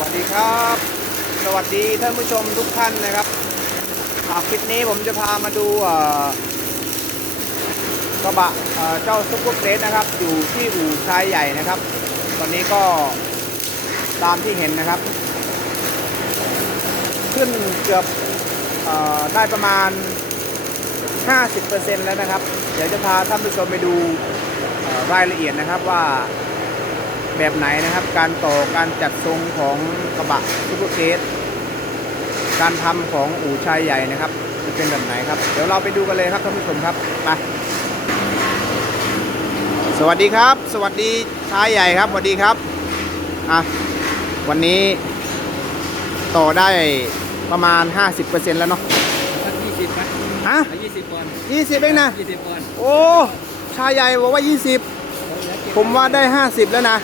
วัสดีครับ สวัสดีท่านผู้ชมทุกท่านนะครับคลิปนี้ผมจะพามาดูกระบะเจ้าซุปเปอร์เกรสนะครับ อยู่ที่อู่ชายใหญ่นะครับ ตอนนี้ก็ตามที่เห็นนะครับ ขึ้นเกือบอได้ประมาณ 50%แล้วนะครับ เดี๋ยวจะพาท่านผู้ชมไปดูรายละเอียดนะครับว่า แบบไหนนะครับ การต่อการจัดทรงของกระบะซุปเปอร์เกตการทำของอู่ชายใหญ่นะครับ จะเป็นแบบไหนครับ เดี๋ยวเราไปดูกันเลยครับท่านผู้ชมครับไปสวัสดีครับ สวัสดีชายใหญ่ครับสวัสดีครับอะวันนี้ต่อได้ประมาณ 50%แล้วเนาะสักยี่สิบไหมฮะยี่สิบก่อน20เองนะยี่สิบก่อนโอ้ชายใหญ่บอกว่า 20 ผมว่าได้ 50 แล้วนะ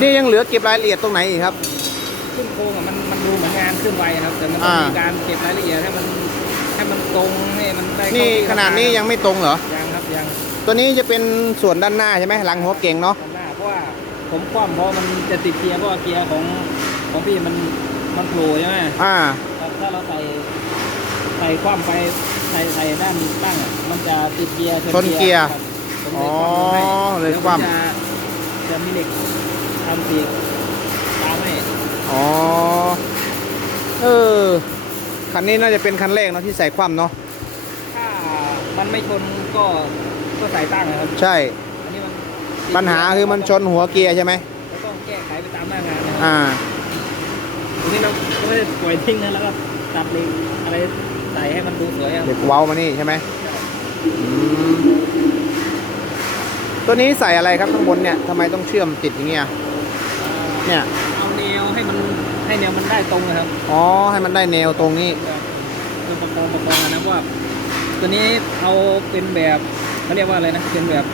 นี่ยังเหลือเก็บรายละเอียดตรงไหนอีกครับ ขึ้นโครงอะมันมันดูเหมือนงานขึ้นไวนะครับ แต่มันต้องอ่ามีมีการเก็บรายละเอียดให้มันให้มันตรงให้มันได้เข้นี่ที่ขนาดนี้ยังไม่ตรงเหรอ ยังครับยังตัวนี้จะเป็นส่วนด้านหน้าใช่ไหมหลังหัวเก่งเนาะทำหน้าเพราะว่าผมคว่ำเพราะมันจะติดเกียร์เพราะว่าเกียร์ของของพี่มันมันโผล่ใช่ไหมอ่า ครับถ้าเราใส่ใส่คว่ำไปใส่ใส่ด้านตั้งอะมันจะติดเกียร์ชนเกียร์ครับผมอ๋อเลเลยยคคว่ำว่ำให้แล้วจะจะมีเหล็ก ทำเสียตามให้อ๋อ เออ คันนี้น่าจะเป็นคันแรกเนาะที่ใส่คว่ำเนาะ ถ้ามันไม่ชนก็ก็ใส่ตั้งนะครับใช่ อันนี้มันปัญหาคือมันชนหัวเกียร์ใช่ไหมเราต้องแก้ไขไปตามหน้างานนะครัอ่าทีนี้เราก็ไม่ได้ปล่อยทิ้งนะแล้วก็ตัดเหล็กอะไรใส่ให้มันดูสวยครับเด็กเว้ามานี่ใช่ไหมอืมตัวนี้ใส่อะไรครับข้างบนเนี่ยทำไมต้องเชื่อมติดอย่างเงี้ย เนี่ย เอาแนวให้มันให้แนวมันได้ตรงนะครับอ๋อ ให้มันได้แนวตรงนี้ คือประคองประคองนะเพราะว่าตัวนี้เอาเป็นแบบเขาเรียกว่าอะไรนะเป็นแบบ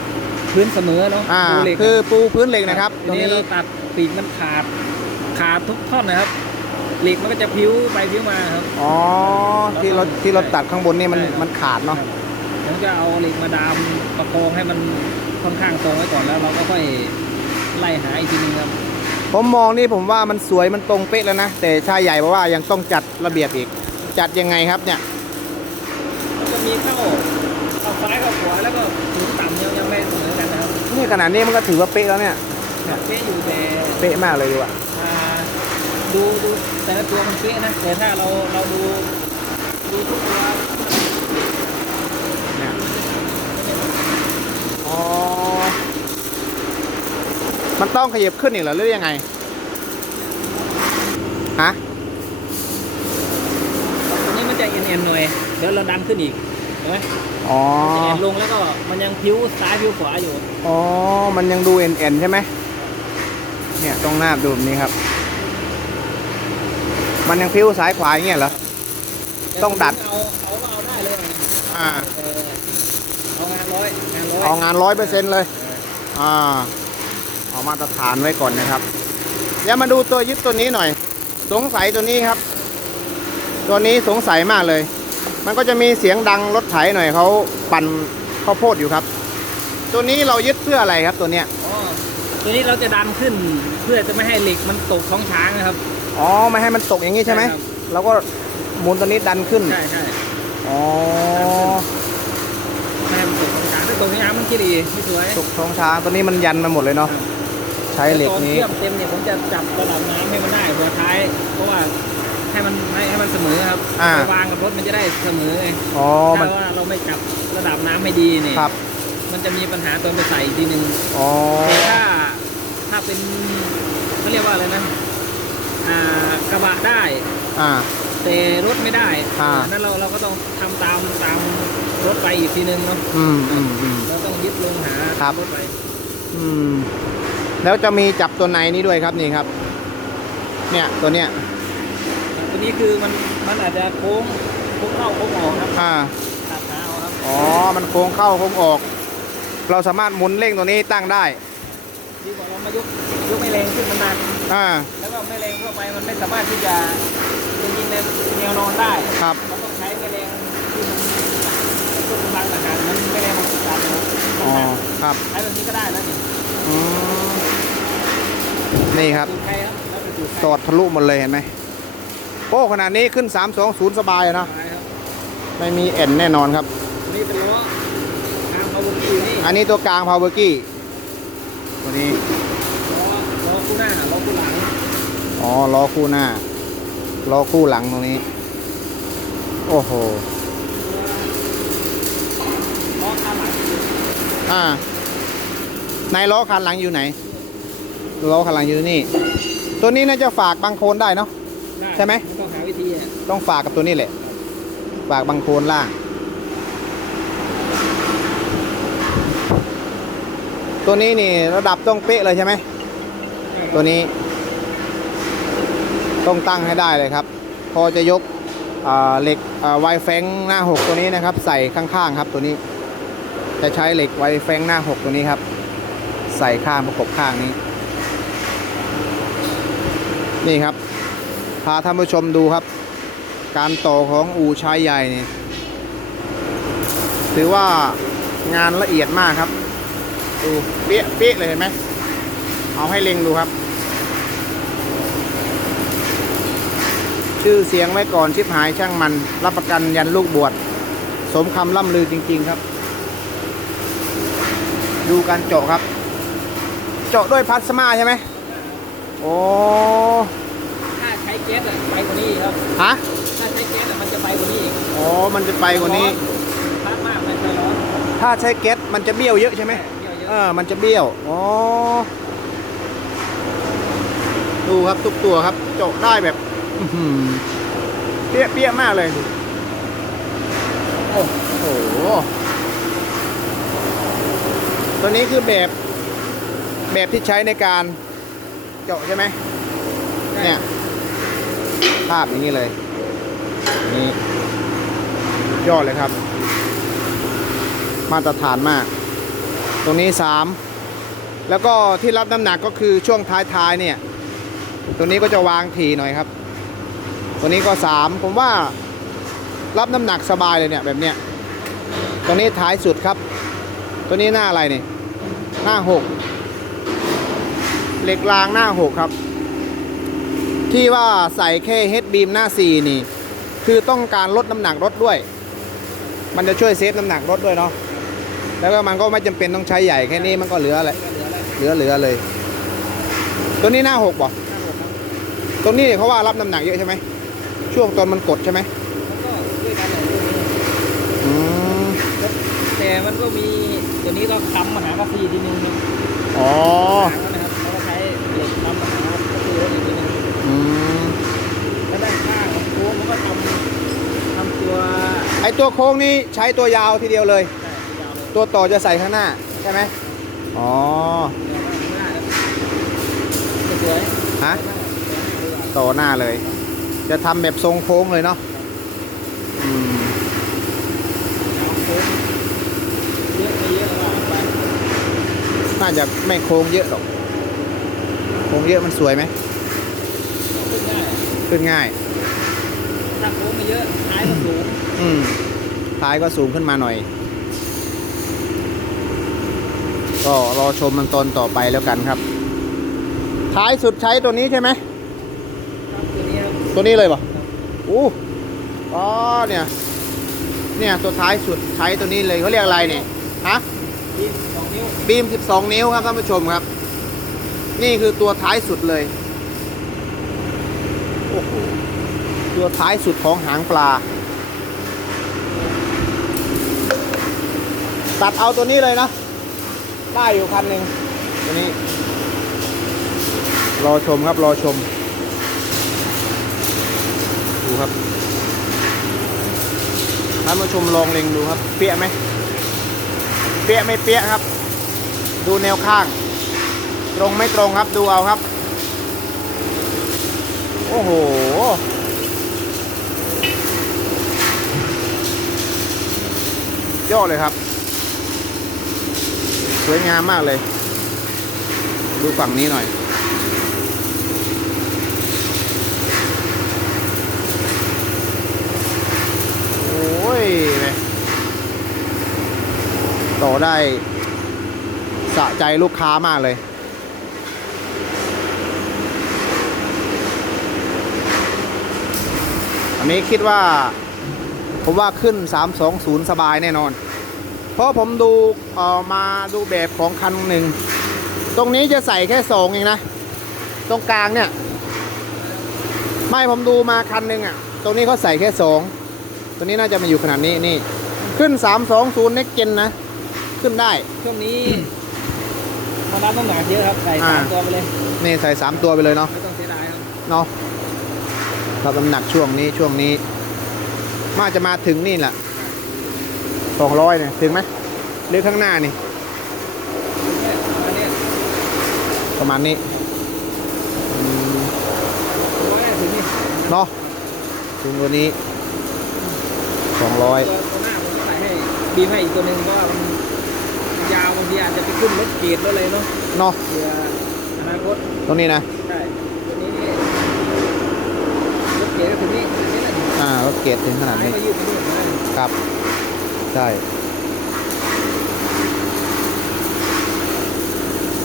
พื้นเสมอเนาะอ่า ปูเหล็กคือปูพื้นเหล็กนะครับทีตรงนี้นี้เราตัดปีกมันขาดขาดทุกท่อนนะครับเหล็กมันก็จะพิ้วไปพิ้วมาครับ อ๋อ ที่เราที่เราตัดข้างบนนี่มันใช่ครับมันขาดเนาะ ผมจะเอาเหล็กมาดามประคองให้มันค่อนข้างตรงไว้ก่อนแล้ว เราก็ค่อยไล่หาอีกทีนึงครับ ผมมองนี่ผมว่ามันสวยมันตรงเป๊ะแล้วนะ แต่ชายใหญ่บอกว่ายังต้องจัดระเบียบอีก จัดยังไงครับเนี่ยแล้วก็มีเข้าเข้าซ้ายเข้าขวาแล้วก็สูงต่ำยังยังไม่เสมอกันนะครับนี่ขนาดนี้มันก็ถือว่าเป๊ะแล้วเนี่ยเป๊ะอยู่แต่เป๊ะมากเลยดีกว่าอ่าดูดูแต่ละตัวมันเป๊ะนะแต่ถ้าเราเราดูดูทุกตัวเนี่ยอ๋อ มันต้องขยับขึ้นอีกเหรอหรือยังไง ฮะตัวนี้มันจะเอ็นเอ็นหน่อย เดี๋ยวเราดันขึ้นอีกเห็นไหมอ๋อจะเอ็นลงแล้วก็มันยังพิ้วซ้ายพิ้วขวาอยู่ อ๋อ มันยังดูเอ็นเอ็นใช่ไหม เนี่ยตรงหน้าดูแบบนี้ครับ มันยังพิ้วซ้ายขวาอย่างเงี้ยเหรอ ต้องดัด เอาเอาก็เอาได้เลย อ่า เออเอางานร้อยงานร้อย เอางานร้อยเปอร์เซ็นต์เลย อ่า เอามาตรฐานไว้ก่อนนะครับเดี๋ยวมาดูตัวยึดตัวนี้หน่อย สงสัยตัวนี้ครับ ตัวนี้สงสัยมากเลย มันก็จะมีเสียงดังรถไถหน่อยเขาปั่นข้าวโพดอยู่ครับ ตัวนี้เรายึดเพื่ออะไรครับตัวเนี้ยอ๋อตัวนี้เราจะดันขึ้นเพื่อจะไม่ให้เหล็กมันตกท้องช้างนะครับอ๋อไม่ให้มันตกอย่างนี้ใช่ไหมครับเราก็หมุนตัวนี้ดันขึ้นใช่ใช่อ๋อไม่ให้มันตกท้องช้างถ้าตกท้องช้างมันคิดดีไม่สวยตกท้องช้างตัวนี้มันยันมาหมดเลยเนาะ ใช้เหล็กตอนนี้เชื่อมเต็มเนี่ยผมจะจับระดับน้ำให้มันได้หัวท้าย เพราะว่าให้มันให้ให้มันเสมอครับอ่าไปวางกับรถมันจะได้เสมอไงอ๋อมัถ้านว่าเราไม่จับระดับน้ำให้ดีเนี่ยครับมันจะมีปัญหาตอนไปใส่อีกทีหนึ่งอ๋อแต่ถ้าถ้าเป็นเขาเรียกว่าอะไรนะอ่ากระบะได้ อ่า แต่รถไม่ได้อ่า นั้นเราเราก็ต้องทำตามตามรถไปอีกทีหนึ่งเนาะอืมอืมอืม เราต้องยึดลงหาครับรถไปอืม แล้วจะมีจับตัวในนี้ด้วยครับนี่ครับ เนี่ยตัวเนี้ยตัวนี้คือมันมันอาจจะโค้งโค้งเข้าโค้งออกครับอ่าตัดขาเอาครับอ๋อมันโค้งเข้าโค้งออก เราสามารถหมุนเร่งตัวนี้ตั้งได้ดีกว่าเรามายกยกไม่แรงขึ้นมันดันอ่าแล้วก็ไม่แรงเข้าไปมันไม่สามารถที่จะจะยิงในแนวนอนได้ครับเราต้องใช้ไม่แรงที่มันต้นกำลังต่างหากมันไม่แรงมันติดกันนะครับอ๋อครับใช้แบบนี้ก็ได้นะ นี่อืมนี่ครับสูตรใครครับอดทะลุหมดเลยเห็นไหมโอ้ขนาดนี้ขึ้น 320 สบายอะเนาะใช่ครับไม่มีเอ็นแน่นอนครับ นี่เป็นล้อทางพาวเวอร์กี้นี่อันนี้ตัวกลางพาวเวอร์กี้ตัวนี้ล้อล้อคู่หน้าล้อคู่หลังอ๋อล้อคู่หน้าล้อคู่หลังตรงนี้ โอ้โหล้อข้างหลังอ่า ในล้อคันหลังอยู่ไหนล้อคันหลังอยู่นี่ ตัวนี้น่าจะฝากบางโคลนได้เนาะด้ใช่ไหมต้องหาวิธีอะต้องฝากกับตัวนี้แหละ ฝากบางโคลนล่าง ตัวนี้นี่ระดับต้องเป๊ะเลยใช่ไหมตัวนี้ ต้องตั้งให้ได้เลยครับ พอจะยกอ่าเหล็กไวแฟงหน้า6ตัวนี้นะครับ ใส่ข้างๆครับตัวนี้ จะใช้เหล็กไวแฟงหน้า6ตัวนี้ครับ ใส่ข้างประกบข้างนี้ นี่ครับ พาท่านผู้ชมดูครับ การต่อของอูชายใหญ่นี่ถือว่างานละเอียดมากครับ ดูเปี้ยเปี้ยเลยเห็นไหมเอาให้เล็งดูครับ ชื่อเสียงไว้ก่อนชิบหายช่างมัน รับประกันยันลูกบวชสมคำล่ำลือจริง ๆ ครับ ดูการเจาะครับ เจาะด้วยพลาสมาใช่ไหมโอ้ถ้าใช้แก๊สอะไปกว่านี้อีกครับ ฮะถ้าใช้แก๊สอะมันจะไปกว่านี้อีกอ๋อมันจะไปกว่านี้พักมากมันจะร้อนถ้าใช้แก๊สมันจะเบี้ยวเยอะใช่ไหมเยอะเยเออะอ มันจะเบี้ยวอ๋อดูครับทุกตัวครับ เจาะได้แบบอื้อหือเปี้ยเปี้ยมากเลยดูโอ้โห ตัวนี้คือแบบ แบบที่ใช้ในการเจาะใช่ไหมเนี่ยภาพอย่างนี้เลยนี่ยอดเลยครับ มาตรฐานมาก ตรงนี้ 3 แล้วก็ที่รับน้ำหนักก็คือช่วงท้ายๆเนี่ยตรงนี้ก็จะวางถี่หน่อยครับ ตัวนี้ก็ 3 ผมว่ารับน้ำหนักสบายเลยเนี่ยแบบเนี้ยตรงนี้ท้ายสุดครับ ตัวนี้หน้าอะไรเนี่ยหน้า 6 เหล็กรางหน้า6ครับ ที่ว่าใส่แค่เฮดบีมหน้า4นี่ คือต้องการลดน้ำหนักรถด้วย มันจะช่วยเซฟน้ำหนักรถด้วยเนาะแล้วก็มันก็ไม่จำเป็นต้องใช้ใหญ่แค่นี้มันก็เหลืออะไรเหลืออะไรเหลือเหลือเลย ตัวนี้หน้าหกบ่หน้าหกครับตัวนี้เขาว่ารับน้ำหนักเยอะใช่ไหมช่วงตอนมันกดใช่ไหมมันก็ด้วยกันแหละตัวนี้อืมแต่มันก็มีตัวนี้ก็ค้ำมาหากาแฟทีนึงนะอ๋อ หางนะครับเขาก็ใช้เหล็กค้ำมาหากาแฟอีกทีนึง อืม แล้วด้านข้างของโค้งมันก็ทำทำตัว ไอ ตัวโค้งนี้ใช้ตัวยาวทีเดียวเลยใช่ยาวเลย ตัวต่อจะใส่ข้างหน้าใช่ไหมอ๋อเดี๋ยวว่าข้างหน้าแล้วสวยฮะๆต่อหน้าเลย จะทำแบบทรงโค้งเลยเนาะอืมเยอะไม่เยอะว่าไปน่าจะไม่โค้งเยอะหรอก โค้งเยอะมันสวยไหมขึ้นง่าย ขึ้นง่ายถ้าโค้งไม่เยอะท้ายมันสูง อืม ท้ายก็สูงขึ้นมาหน่อย ก็รอชมมันตอนต่อไปแล้วกันครับ ท้ายสุดใช้ตัวนี้ใช่ไหมครับตัวนี้ครับตัวนี้เลยป่ะอู้อ๋อเนี่ย เนี่ยตัวท้ายสุดใช้ตัวนี้เลยเขาเรียกอะไรเนี่ยฮะยี่สิบสองนิ้วบีม 12 นิ้วครับท่านผู้ชมครับ นี่คือตัวท้ายสุดเลย โอ้โห ตัวท้ายสุดของหางปลา ตัดเอาตัวนี้เลยนะ ได้อยู่คันหนึ่งตัวนี้ รอชมครับรอชม ดูครับท่านผู้ชมลองเล็งดูครับ เปี้ยไหม เปี้ยไม่เปี้ยครับ ดูแนวข้าง ตรงไม่ตรงครับดูเอาครับ โอ้โหยอดเลยครับ สวยงามมากเลย ดูฝั่งนี้หน่อย โอ้ยแม่ต่อได้สะใจลูกค้ามากเลยอันนี้คิดว่า ผมว่าขึ้น 320 สบายแน่นอน เพราะผมดูเอ่อมาดูแบบของคันหนึ่ง ตรงนี้จะใส่แค่สองเองนะ ตรงกลางเนี่ย ไม่ผมดูมาคันหนึ่งอะ ตรงนี้เขาใส่แค่สองตัวนี้น่าจะมาอยู่ขนาดนี้นี่ ขึ้น320 next gen นะ ขึ้นได้ ช่วงนี้เขารับน้ำหนักเยอะครับใส่อ่าสามตัวไปเลย นี่ใส่3ตัวไปเลยเนาะ ไม่ต้องเสียดายครับ เนาะรับน้ำหนักช่วงนี้ช่วงนี้มาจะมาถึงนี่แหละ สองร้อยเนี่ยถึงไหมหรือข้างหน้านี่อันเนี้ยประมาณนี้อืมร้อยถึงนี่เนาะถึงตัวนี้สองร้อยตัวตัวหน้าผมใส่ให้บีมให้อีกตัวหนึ่งเพราะว่ามันยาวบางทีอาจจะไปขึ้นรถเกียร์รถอะไรเนาะเนาะเผื่ออนาคตตรงนี้นะใช่ตัวนี้นี่รถเกียร์ก็ถึงนี่ถึงนี่แหละอ่ารถเกตถึงขนาดท้ายนี้ก็ยืดไปนู่นนะครับ ใช่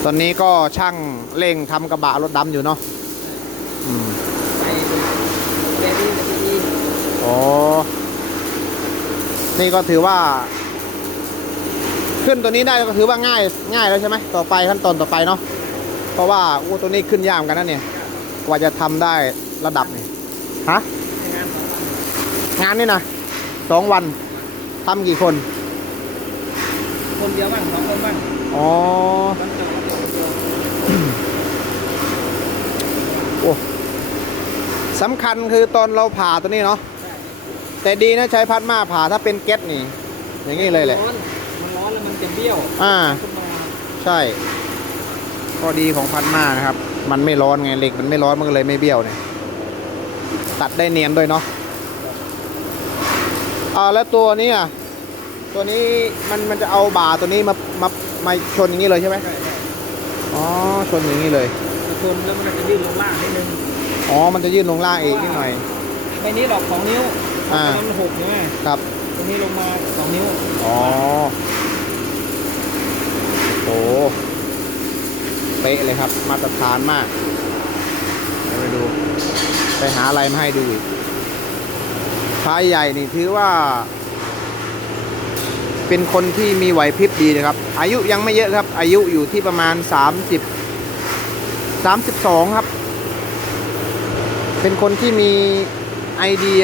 ตอนนี้ก็ช่างเร่งทำกระบะรถดำอยู่เนาะอืมไปเบบี้กับพีดีอ๋อ นี่ก็ถือว่า ขึ้นตัวนี้ได้ก็ถือว่าง่าย ง่ายแล้วใช่ไหมต่อไปขั้นตอนต่อไปเนาะเพราะว่าอู้ตัวนี้ขึ้นยากเหมือนกันนะเนี่ยกว่าจะทำได้ระดับนี่ฮะในงานสองวันงานนี่นะสองวัน ทำกี่คน คนเดียวบ้างสองคนบ้างอ๋อบางจังหวัดคนเดียวโอ้สำคัญคือตอนเราผ่าตัวนี้เนาะใช่แต่ดีนะใช้พัดมาผ่าถ้าเป็นแก๊สนี่ อย่างนี้เลยแหละ ร้อนมันร้อนแล้วมันจะเบี้ยวอ่า ขึ้นมาใช่ ข้อดีของพัดมานะครับ มันไม่ร้อนไงเหล็กมันไม่ร้อนมันก็เลยไม่เบี้ยวเนี่ย ตัดได้เนียนด้วยเนาะ อ่าแล้วตัวนี้อะตัวนี้มันมันจะเอาบ่าตัวนี้มามามาชนอย่างนี้เลยใช่ไหมใช่ใช่อ๋อชนอย่างนี้เลยจะชนแล้วมันจะยืดลงล่างนิดนึงอ๋อมันจะยื่นลงล่างอีกนิดหน่อย ไม่นี้หรอกสองนิ้วอ่า มันหกใช่ไหมครับ ตรงนี้ลงมาสองนิ้วอ๋อโอ้เป๊ะเลยครับ มาตรฐานมากเดี๋ยวไปดู ไปหาอะไรมาให้ดูอีก ชายใหญ่นี่ถือว่า เป็นคนที่มีไหวพริบดีนะครับ อายุยังไม่เยอะครับ อายุอยู่ที่ประมาณ 30 32 ครับ เป็นคนที่มีไอเดีย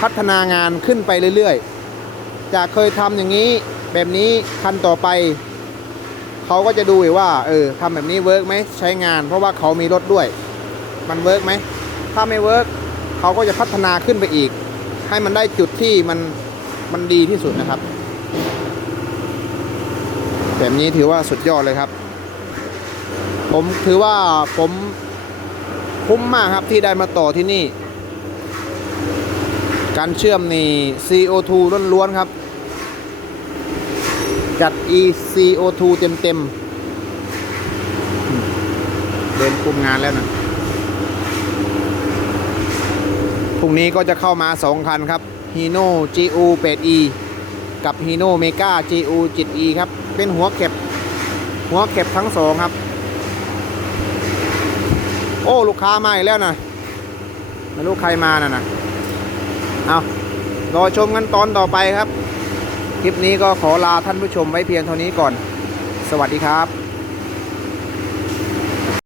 พัฒนางานขึ้นไปเรื่อยๆ จากเคยทำอย่างนี้แบบนี้คันต่อไป เขาก็จะดูอีกว่า เออทำแบบนี้เวิร์กไหมใช้งาน เพราะว่าเขามีรถด้วย มันเวิร์กไหมถ้าไม่เวิร์กเขาก็จะพัฒนาขึ้นไปอีก ให้มันได้จุดที่มันมันดีที่สุดนะครับ แบบนี้ถือว่าสุดยอดเลยครับ ผมถือว่าผมคุ้มมากครับที่ได้มาต่อที่นี่ การเชื่อมนี่ CO2 ล้วนๆครับ จัด ECO2 เต็มๆเดินคุมงานแล้วนะพ รุ่งนี้ก็จะเข้ามา 2 คันครับ Hino GU 8E กับ Hino Mega GU 7E ครับ เป็นหัวเก็บ หัวเก็บทั้งสองครับ โอ้ ลูกค้ามาอีกแล้วนะไม่รู้ใครมาน่ะนะเอารอชมกันตอนต่อไปครับ คลิปนี้ก็ขอลาท่านผู้ชมไว้เพียงเท่านี้ก่อน สวัสดีครับ